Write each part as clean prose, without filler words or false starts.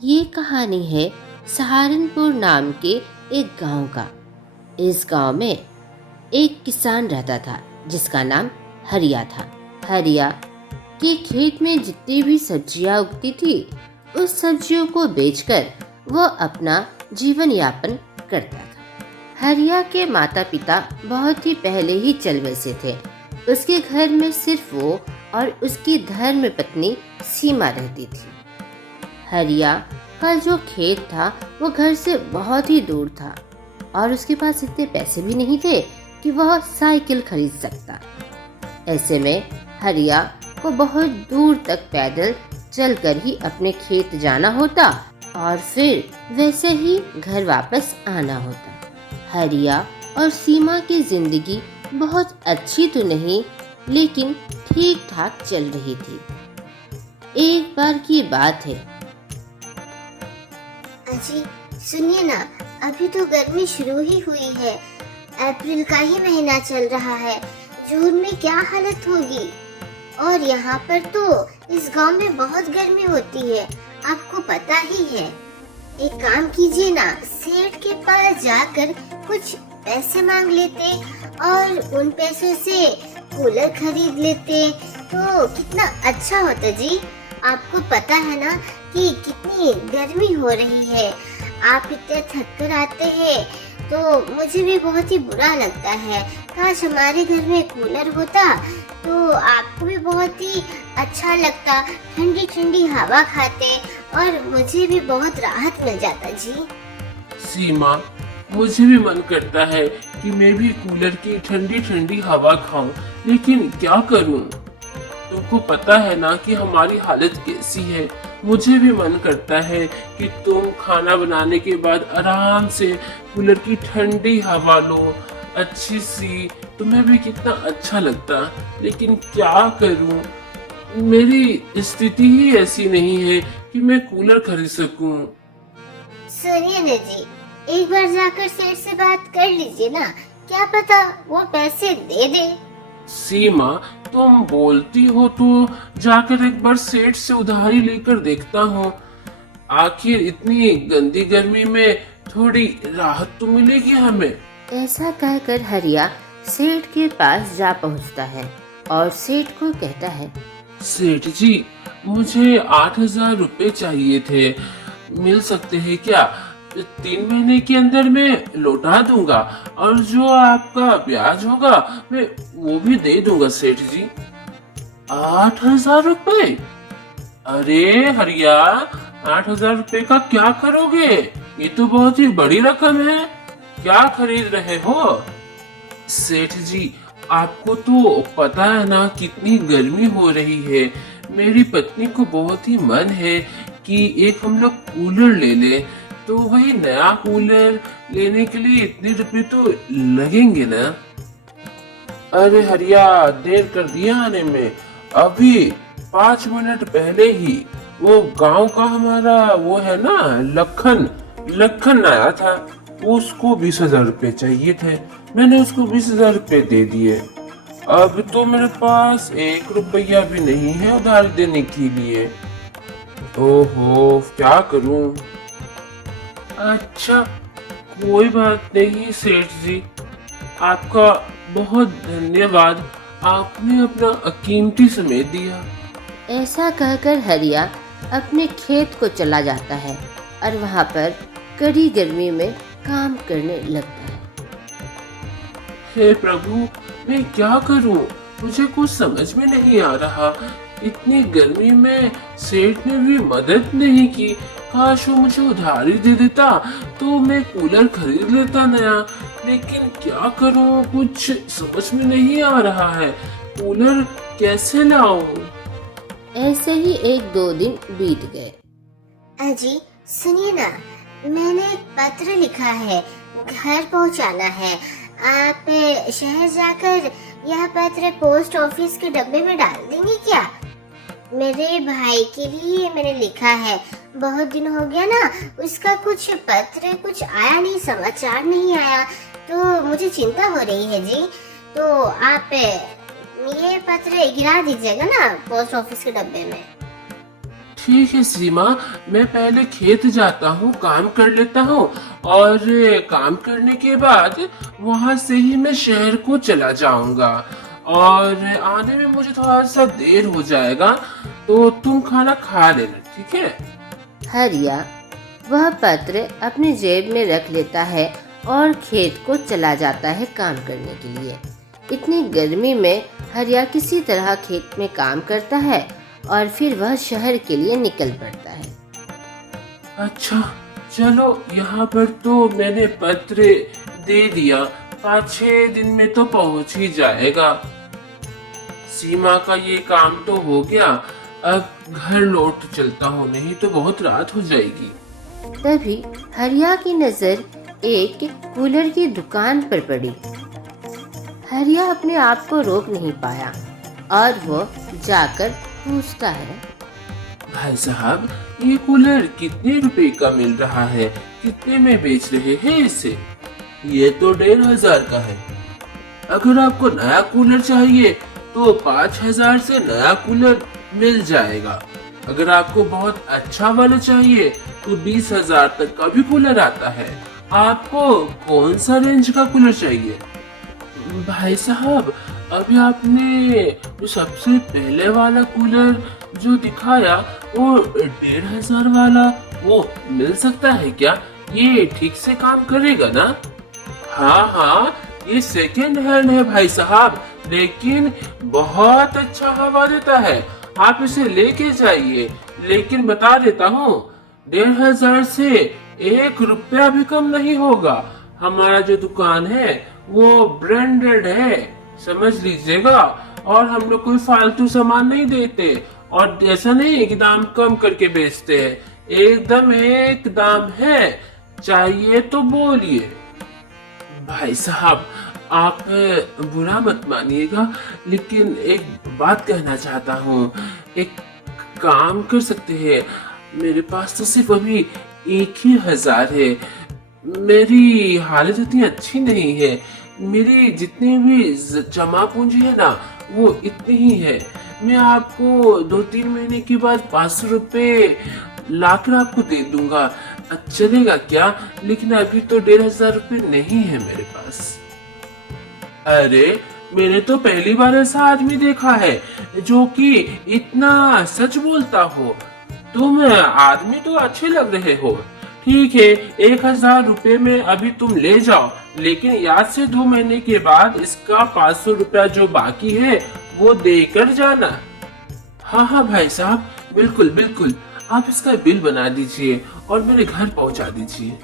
ये कहानी है सहारनपुर नाम के एक गांव का। इस गांव में एक किसान रहता था जिसका नाम हरिया था। हरिया के खेत में जितनी भी सब्जियां उगती थी, उस सब्जियों को बेचकर वह अपना जीवन यापन करता था। हरिया के माता पिता बहुत ही पहले ही चल बसे थे। उसके घर में सिर्फ वो और उसकी धर्म पत्नी सीमा रहती थी। हरिया का जो खेत था वो घर से बहुत ही दूर था और उसके पास इतने पैसे भी नहीं थे कि वह साइकिल खरीद सकता। ऐसे में हरिया को बहुत दूर तक पैदल चलकर ही अपने खेत जाना होता और फिर वैसे ही घर वापस आना होता। हरिया और सीमा की जिंदगी बहुत अच्छी तो नहीं, लेकिन ठीक ठाक चल रही थी। एक बार की बात है। अजी सुनिए ना, अभी तो गर्मी शुरू ही हुई है। अप्रैल का ही महीना चल रहा है। जून में क्या हालत होगी। और यहाँ पर तो इस गांव में बहुत गर्मी होती है, आपको पता ही है। एक काम कीजिए ना, सेठ के पास जाकर कुछ पैसे मांग लेते और उन पैसों से कूलर खरीद लेते तो कितना अच्छा होता जी। आपको पता है ना कि कितनी गर्मी हो रही है। आप इतने थक कर आते हैं तो मुझे भी बहुत ही बुरा लगता है। काश हमारे घर में कूलर होता तो आपको भी बहुत ही अच्छा लगता, ठंडी ठंडी हवा खाते और मुझे भी बहुत राहत मिल जाता जी। सीमा, मुझे भी मन करता है कि मैं भी कूलर की ठंडी ठंडी हवा खाऊं, लेकिन क्या करूं? तुमको पता है ना कि हमारी हालत कैसी है। मुझे भी मन करता है कि तुम खाना बनाने के बाद आराम से कूलर की ठंडी हवा लो, अच्छी सी, तुम्हें भी कितना अच्छा लगता। लेकिन क्या करूं, मेरी स्थिति ही ऐसी नहीं है कि मैं कूलर खरीद सकूं। सुनिए ना जी, एक बार जाकर सेठ से बात कर लीजिए ना, क्या पता वो पैसे दे दे। सीमा, तुम बोलती हो तो जाकर एक बार सेठ से उधारी लेकर देखता हूँ। आखिर इतनी गंदी गर्मी में थोड़ी राहत तो मिलेगी हमें। ऐसा कहकर हरिया सेठ के पास जा पहुंचता है और सेठ को कहता है, सेठ जी, मुझे 8,000 रुपए चाहिए थे, मिल सकते हैं क्या? 3 महीने के अंदर मैं लौटा दूंगा और जो आपका ब्याज होगा मैं वो भी दे दूंगा सेठ जी। 8,000 रुपए? अरे हरिया, 8,000 रुपए का क्या करोगे? ये तो बहुत ही बड़ी रकम है। क्या खरीद रहे हो? सेठ जी, आपको तो पता है ना कितनी गर्मी हो रही है। मेरी पत्नी को बहुत ही मन है कि एक हम लोग कूलर ले ले, तो वही नया कूलर लेने के लिए इतने रुपए तो लगेंगे ना। अरे हरिया, देर कर दिया आने में। अभी 5 मिनट पहले ही वो गांव का हमारा वो है ना लखन, लखन आया था। उसको 20,000 रुपए चाहिए थे, मैंने उसको 20,000 रुपए दे दिए। अब तो मेरे पास 1 रुपया भी नहीं है उधार देने के लिए। ओहो, क्या करूं? अच्छा, कोई बात नहीं सेठ जी, आपका बहुत धन्यवाद। आपने अपना कीमती समय दिया। ऐसा कहकर हरिया अपने खेत को चला जाता है और वहाँ पर कड़ी गर्मी में काम करने लगता है। हे प्रभु, मैं क्या करूं? मुझे कुछ समझ में नहीं आ रहा। इतनी गर्मी में सेठ ने भी मदद नहीं की। काश वो मुझे उधारी दे देता तो मैं कूलर खरीद लेता नया। लेकिन क्या करूं, कुछ समझ में नहीं आ रहा है। कूलर कैसे लाऊं? ऐसे ही 1-2 दिन बीत गए। अजी सुनिए ना, मैंने एक पत्र लिखा है, घर पहुंचाना है। आप शहर जाकर यह पत्र पोस्ट ऑफिस के डब्बे में डाल देंगे क्या? मेरे भाई के लिए मैंने लिखा है, बहुत दिन हो गया ना, उसका कुछ पत्र कुछ आया नहीं, समाचार नहीं आया, तो मुझे चिंता हो रही है जी। तो आप ये पत्र गिरा दीजिएगा ना पोस्ट ऑफिस के डब्बे में। ठीक है सीमा, मैं पहले खेत जाता हूँ, काम कर लेता हूँ और काम करने के बाद वहां से ही मैं शहर को चला जाऊंगा और आने में मुझे थोड़ा सा देर हो जाएगा, तो तुम खाना खा लेना, ठीक है? हरिया वह पत्र अपनी जेब में रख लेता है और खेत को चला जाता है काम करने के लिए। इतनी गर्मी में हरिया किसी तरह खेत में काम करता है और फिर वह शहर के लिए निकल पड़ता है। अच्छा चलो, यहाँ पर तो मैंने पत्र दे दिया, 5-6 दिन में तो पहुंच ही जाएगा। सीमा का ये काम तो हो गया, अब घर लौट चलता हूँ, नहीं तो बहुत रात हो जाएगी। तभी हरिया की नजर एक कूलर की दुकान पर पड़ी। हरिया अपने आप को रोक नहीं पाया और वो जाकर पूछता है, भाई साहब, ये कूलर कितने रुपए का मिल रहा है? कितने में बेच रहे हैं इसे? ये तो 1500 का है। अगर आपको नया कूलर चाहिए तो 5000 से नया कूलर मिल जाएगा। अगर आपको बहुत अच्छा वाला चाहिए तो 20,000 तक का भी कूलर आता है। आपको कौन सा रेंज का कूलर चाहिए? भाई साहब, अभी आपने जो सबसे पहले वाला कूलर जो दिखाया वो 1500 वाला, वो मिल सकता है क्या? ये ठीक से काम करेगा ना? हाँ हाँ, ये सेकेंड हैंड है भाई साहब, लेकिन बहुत अच्छा हवा देता है। आप इसे लेके जाइए, लेकिन बता देता हूँ 1500 से 1 रुपया भी कम नहीं होगा। हमारा जो दुकान है वो ब्रांडेड है, समझ लीजिएगा। और हम लोग कोई फालतू सामान नहीं देते और ऐसा नहीं कि दाम कम करके बेचते हैं, एकदम एक दाम है, चाहिए तो बोलिए। भाई साहब, आप बुरा मत मानिएगा, लेकिन एक बात कहना चाहता हूँ। एक काम कर सकते हैं, मेरे पास तो सिर्फ अभी 1000 है। मेरी हालत इतनी अच्छी नहीं है, मेरी जितनी भी जमा पूंजी है ना वो इतनी ही है। मैं आपको 2-3 महीने के बाद 500 रुपये लाकर आपको दे दूंगा, चलेगा क्या? लेकिन अभी तो 1500 रुपये नहीं है मेरे पास। अरे, मैंने तो पहली बार ऐसा आदमी देखा है जो कि इतना सच बोलता हो। तुम आदमी तो अच्छे लग रहे हो। ठीक है, 1000 रुपये में अभी तुम ले जाओ, लेकिन याद से 2 महीने के बाद इसका 500 रुपया जो बाकी है वो देकर जाना। हाँ हाँ भाई साहब, बिल्कुल बिल्कुल, आप इसका बिल बना दीजिए और मेरे घर पहुंचा दीजिए।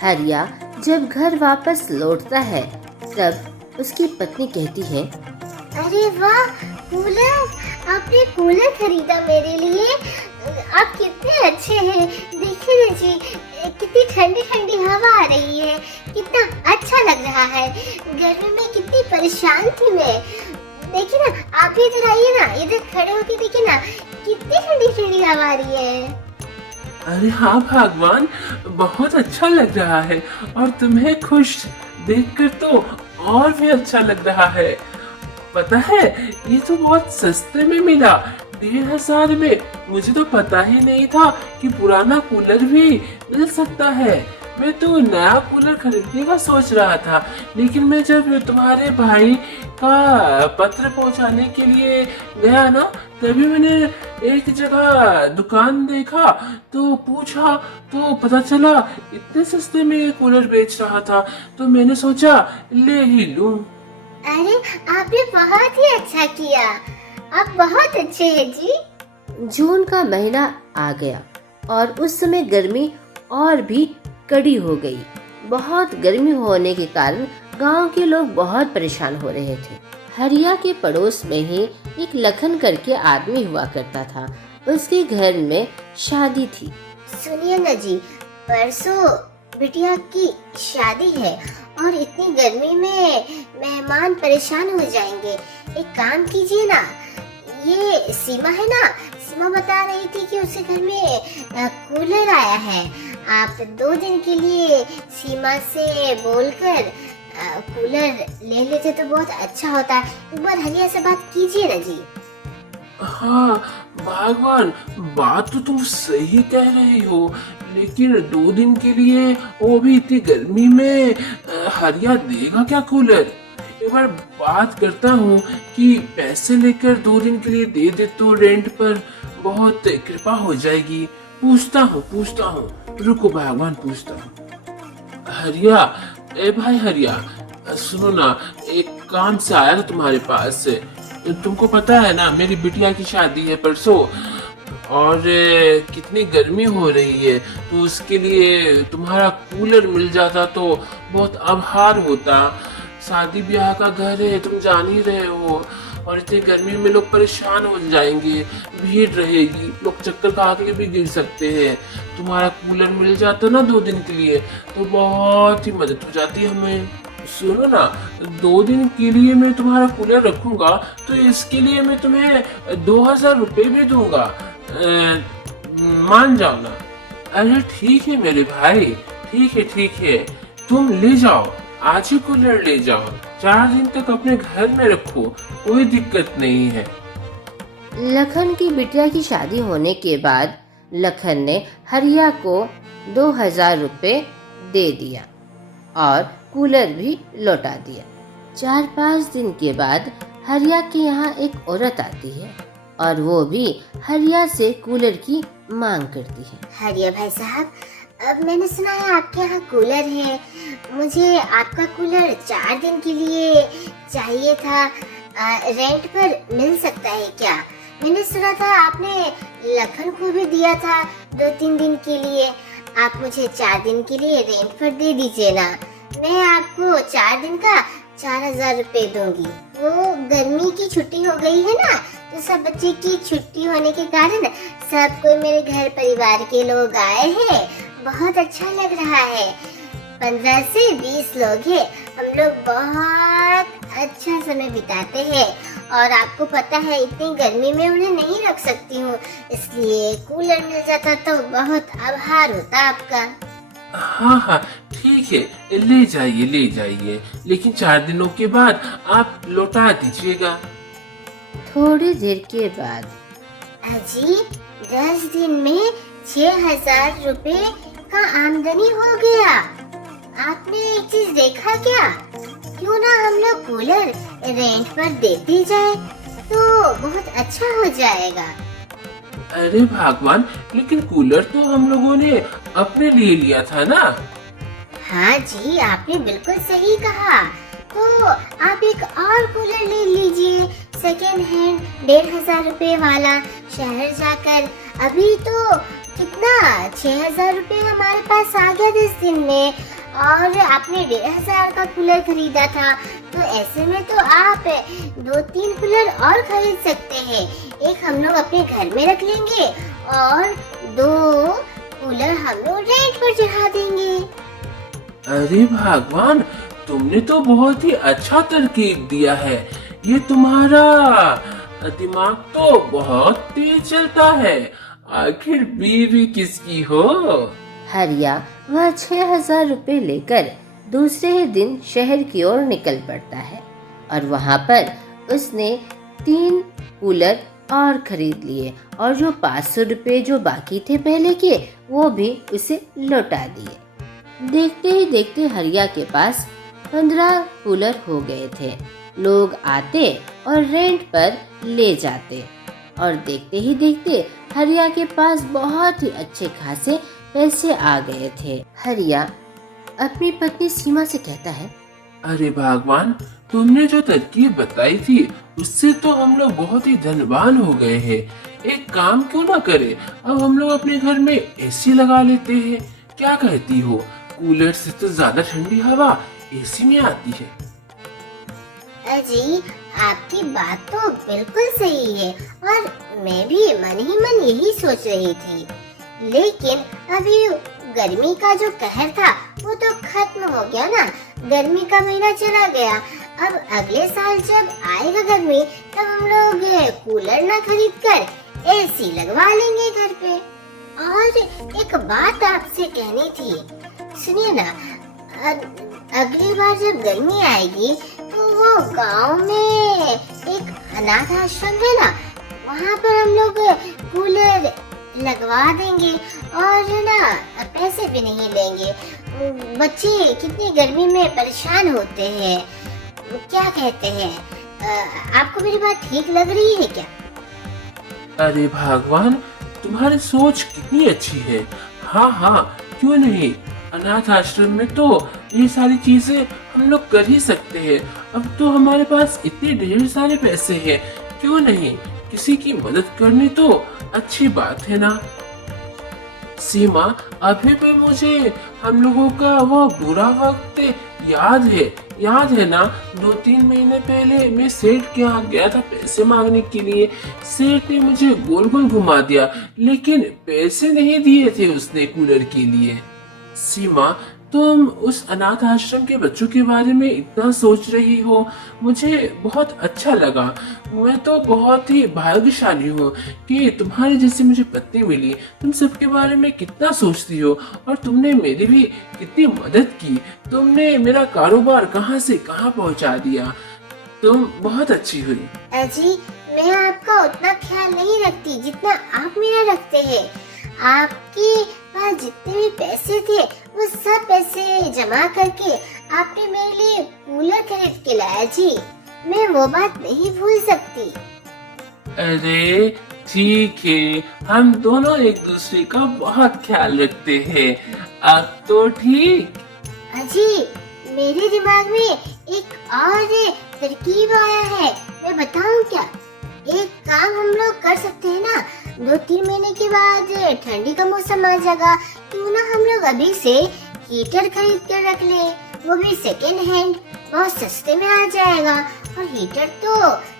हरिया जब घर वापस लौटता है तब उसकी पत्नी कहती है, अरे वाह कूलर, आपने कूलर खरीदा मेरे लिए। आप कितने अच्छे हैं, देखिए ना जी, कितनी ठंडी ठंडी हवा आ रही है, कितना अच्छा लग रहा है। गर्मी में कितनी परेशान थी मैं। देखिए ना, आप भी इधर आइए ना, इधर खड़े होके देखिए ना, कितनी ठंडी ठंडी हवा आ रही है। अरे हाँ भगवान, बहुत अच्छा लग रहा है और तुम्हें खुश देखकर तो और भी अच्छा लग रहा है। पता है, ये तो बहुत सस्ते में मिला, 1500 में। मुझे तो पता ही नहीं था कि पुराना कूलर भी मिल सकता है। मैं तो नया कूलर खरीदने का सोच रहा था, लेकिन मैं जब तुम्हारे भाई का पत्र पहुंचाने के लिए गया ना, तभी मैंने एक जगह दुकान देखा, तो पूछा तो पता चला इतने सस्ते में ये कूलर बेच रहा था, तो मैंने सोचा ले ही लूं। अरे, आपने बहुत ही अच्छा किया, आप बहुत अच्छे हैं जी। जून का महीना आ गया और उस समय गर्मी और भी कड़ी हो गई। बहुत गर्मी होने के कारण गांव के लोग बहुत परेशान हो रहे थे। हरिया के पड़ोस में ही एक लखन करके आदमी हुआ करता था। उसके घर में शादी थी। सुनिए ना जी, परसों बिटिया की शादी है और इतनी गर्मी में मेहमान परेशान हो जाएंगे। एक काम कीजिए ना, ये सीमा है ना, सीमा बता रही थी कि उसके घर में कूलर आया है। आप 2 दिन के लिए सीमा से बोलकर कूलर ले लेते तो बहुत अच्छा होता है। एक बार हरिया से बात कीजिए ना जी। हाँ भगवान, बात तो तुम सही कह रही हो, लेकिन 2 दिन के लिए, वो भी इतनी गर्मी में, हरिया देगा क्या कूलर? एक बार बात करता हूँ कि पैसे लेकर 2 दिन के लिए दे दे तो रेंट पर, बहुत कृपा हो जाएगी। पूछता हूँ, रुको भगवान, पूछता हूँ। हरिया, ए भाई हरिया, सुनो ना, एक काम से आया था तुम्हारे पास से। तुमको पता है ना, मेरी बिटिया की शादी है परसों, और कितनी गर्मी हो रही है, तो उसके लिए तुम्हारा कूलर मिल जाता तो बहुत आभार होता। शादी ब्याह का घर है, तुम जान ही रहे हो, और इतनी गर्मी में लोग परेशान हो जाएंगे, भीड़ रहेगी, लोग चक्कर खा के भी गिर सकते हैं। तुम्हारा कूलर मिल जाता ना 2 दिन के लिए, तो बहुत ही मदद हो जाती हमें। सुनो ना, 2 दिन के लिए मैं तुम्हारा कूलर रखूंगा, तो इसके लिए मैं तुम्हें 2000 रुपये भी दूंगा। मान जाओ ना? अरे ठीक है मेरे भाई, ठीक है, तुम ले जाओ, आज ही कूलर ले जाओ, 4 दिन तक अपने घर में रखो, कोई दिक्कत नहीं है। लखन की बिटिया की शादी होने के बाद लखन ने हरिया को 2000 रुपये दे दिया और कूलर भी लौटा दिया। 4-5 दिन के बाद हरिया के यहाँ एक औरत आती है और वो भी हरिया से कूलर की मांग करती है। हरिया भाई साहब, अब मैंने सुना है आपके यहाँ कूलर है, मुझे आपका कूलर 4 दिन के लिए चाहिए था, रेंट पर मिल सकता है क्या? मैंने सुना था आपने लखन को भी दिया था 2-3 दिन के लिए, आप मुझे 4 दिन के लिए रेंट पर दे दीजिए ना, मैं आपको 4 दिन का 4000 रुपये दूंगी। वो गर्मी की छुट्टी हो गई है ना, तो सब बच्चे की छुट्टी होने के कारण सब कोई मेरे घर परिवार के लोग आए हैं, बहुत अच्छा लग रहा है। 15 से 20 लोग हैं, हम लोग बहुत अच्छा समय बिताते हैं, और आपको पता है इतनी गर्मी में उन्हें नहीं रख सकती हूँ, इसलिए कूलर मिल जाता तो बहुत आभार होता आपका। हाँ, ठीक है, ले जाइए, लेकिन 4 दिनों के बाद आप लौटा दीजिएगा। थोड़ी देर के बाद अजी, 10 दिन में 6000 रुपए का आमदनी हो गया। आपने एक चीज देखा क्या? क्यों ना हम लोग कूलर रेंट पर देते जाए, तो बहुत अच्छा हो जाएगा। अरे भगवान, लेकिन कूलर तो हम लोगों ने अपने लिए लिया था ना? हाँ जी, आपने बिल्कुल सही कहा। तो आप एक और कूलर ले लीजिए, सेकेंड हैंड 1500 रुपए वाला, शहर जाकर। अभी तो कितना 6000 रुपए हमारे पास आ गया 10 दिन में, और आपने 1500 का कूलर खरीदा था, तो ऐसे में तो आप 2-3 कूलर और खरीद सकते हैं। एक हम लोग अपने घर में रख लेंगे और 2 कूलर हम लोग रेंट पर चढ़ा देंगे। अरे भगवान, तुमने तो बहुत ही अच्छा तरकीब दिया है। ये तुम्हारा दिमाग तो बहुत तेज चलता है। आखिर बीवी किसकी हो? हरिया वह 6000 रुपये लेकर दूसरे ही दिन शहर की ओर निकल पड़ता है और वहाँ पर उसने 3 कूलर और खरीद लिए, और जो 500 रुपये जो बाकी थे पहले के, वो भी उसे लौटा दिए। देखते ही देखते हरिया के पास 15 कूलर हो गए थे। लोग आते और रेंट पर ले जाते, और देखते ही देखते हरिया के पास बहुत ही अच्छे खासे पैसे आ गए थे। हरिया अपनी पत्नी सीमा से कहता है, अरे भगवान, तुमने जो तरकीब बताई थी उससे तो हम लोग बहुत ही धनवान हो गए हैं। एक काम क्यों ना करे, अब हम लोग अपने घर में एसी लगा लेते हैं। क्या कहती हो? कूलर से तो ज्यादा ठंडी हवा एसी में आती है। अजी, आपकी बात तो बिल्कुल सही है, और मैं भी मन ही मन यही सोच रही थी। लेकिन अभी गर्मी का जो कहर था वो तो खत्म हो गया ना, गर्मी का महीना चला गया। अब अगले साल जब आएगा गर्मी, तब हम लोग कूलर ना खरीद कर एसी लगवा लेंगे घर पे। और एक बात आपसे कहनी थी, सुनिए ना, अगली बार जब गर्मी आएगी तो वो गांव में एक अनाथ आश्रम है ना, वहाँ पर हम लोग कूलर लगवा देंगे और ना पैसे भी नहीं लेंगे। बच्चे कितनी गर्मी में परेशान होते हैं। क्या कहते हैं? आपको मेरी बात ठीक लग रही है क्या? अरे भगवान, तुम्हारी सोच कितनी अच्छी है। हाँ हाँ, क्यों नहीं। अनाथ आश्रम में तो ये सारी चीजें हम लोग कर ही सकते हैं। अब तो हमारे पास इतने ढेर सारे पैसे हैं, क्यों नहीं किसी की मदद करनी तो अच्छी बात है ना। सीमा, अभी भी मुझे हम लोगों का वो बुरा वक्त याद है ना। 2-3 महीने पहले मैं सेठ के यहाँ गया था पैसे मांगने के लिए। सेठ ने मुझे गोल गोल घुमा दिया, लेकिन पैसे नहीं दिए थे उसने कूलर के लिए। सीमा, तुम उस अनाथ आश्रम के बच्चों के बारे में इतना सोच रही हो, मुझे बहुत अच्छा लगा। मैं तो बहुत ही भाग्यशाली हूँ कि तुम्हारी जैसी मुझे पत्नी मिली। तुम सबके बारे में कितना सोचती हो और तुमने मेरी भी कितनी मदद की। तुमने मेरा कारोबार कहाँ से कहाँ पहुँचा दिया। तुम बहुत अच्छी हुई। अजी, मैं आपका उतना ख्याल नहीं रखती जितना आप मेरा रखते हैं। आपके पास जितने भी पैसे थे वो सब पैसे जमा करके आपने मेरे लिए कूलर खरीद के लाया जी। मैं वो बात नहीं भूल सकती। अरे ठीक है, हम दोनों एक दूसरे का बहुत ख्याल रखते हैं। अब तो ठीक। अजी, मेरे दिमाग में एक और तरकीब आया है, मैं बताऊं क्या? एक काम हम लोग कर सकते हैं ना। 2-3 महीने के बाद ठंडी का मौसम आ जाएगा, क्यों ना हम लोग अभी से हीटर खरीद कर रख ले। वो भी सेकेंड हैंड, बहुत सस्ते में आ जाएगा। और हीटर तो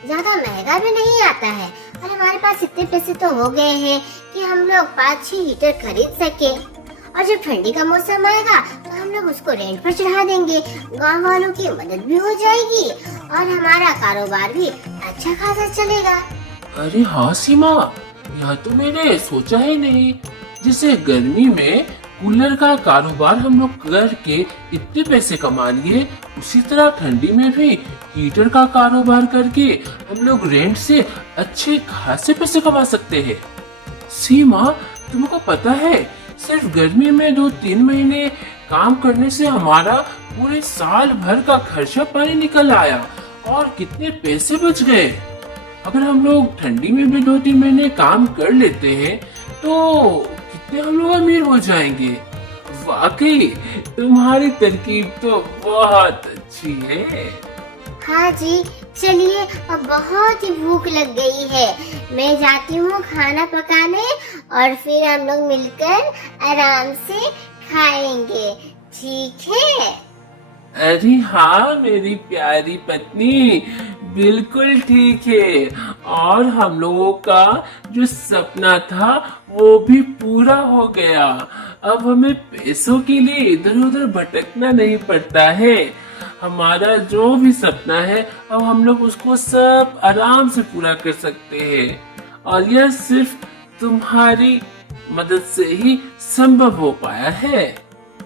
ज्यादा महंगा भी नहीं आता है। और हमारे पास इतने पैसे तो हो गए हैं कि हम लोग 5-6 हीटर खरीद सके। और जब ठंडी का मौसम आएगा तो हम लोग उसको रेंट पर चढ़ा देंगे। गांव वालों की मदद भी हो जाएगी और हमारा कारोबार भी अच्छा खासा चलेगा। अरे हाँ सीमा, यह तो मैंने सोचा ही नहीं। जैसे गर्मी में कूलर का कारोबार हम लोग करके इतने पैसे कमा लिए, उसी तरह ठंडी में भी हीटर का कारोबार करके हम लोग रेंट से अच्छे खासे पैसे कमा सकते हैं। सीमा, तुमको पता है, सिर्फ गर्मी में 2-3 महीने काम करने से हमारा पूरे साल भर का खर्चा पानी निकल आया और कितने पैसे बच गए। अगर हम लोग ठंडी में भी 2-3 महीने काम कर लेते हैं तो कितने हम लोग अमीर हो जाएंगे। वाकई तुम्हारी तरकीब तो बहुत अच्छी है। हाँ जी, चलिए, अब बहुत ही भूख लग गई है। मैं जाती हूँ खाना पकाने और फिर हम लोग मिलकर आराम से खाएंगे, ठीक है? अरे हाँ मेरी प्यारी पत्नी, बिल्कुल ठीक है। और हम लोगों का जो सपना था वो भी पूरा हो गया। अब हमें पैसों के लिए इधर उधर भटकना नहीं पड़ता है। हमारा जो भी सपना है अब हम लोग उसको सब आराम से पूरा कर सकते हैं। और यह सिर्फ तुम्हारी मदद से ही संभव हो पाया है।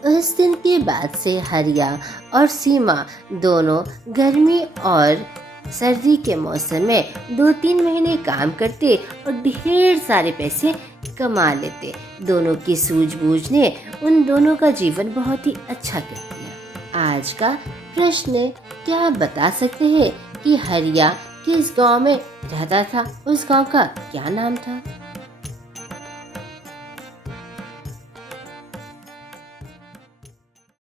उस दिन के बाद से हरिया और सीमा दोनों गर्मी और सर्दी के मौसम में 2-3 महीने काम करते और ढेर सारे पैसे कमा लेते। दोनों की सूझबूझ ने उन दोनों का जीवन बहुत ही अच्छा कर दिया। आज का प्रश्न, क्या बता सकते हैं कि हरिया किस गांव में रहता था? उस गांव का क्या नाम था?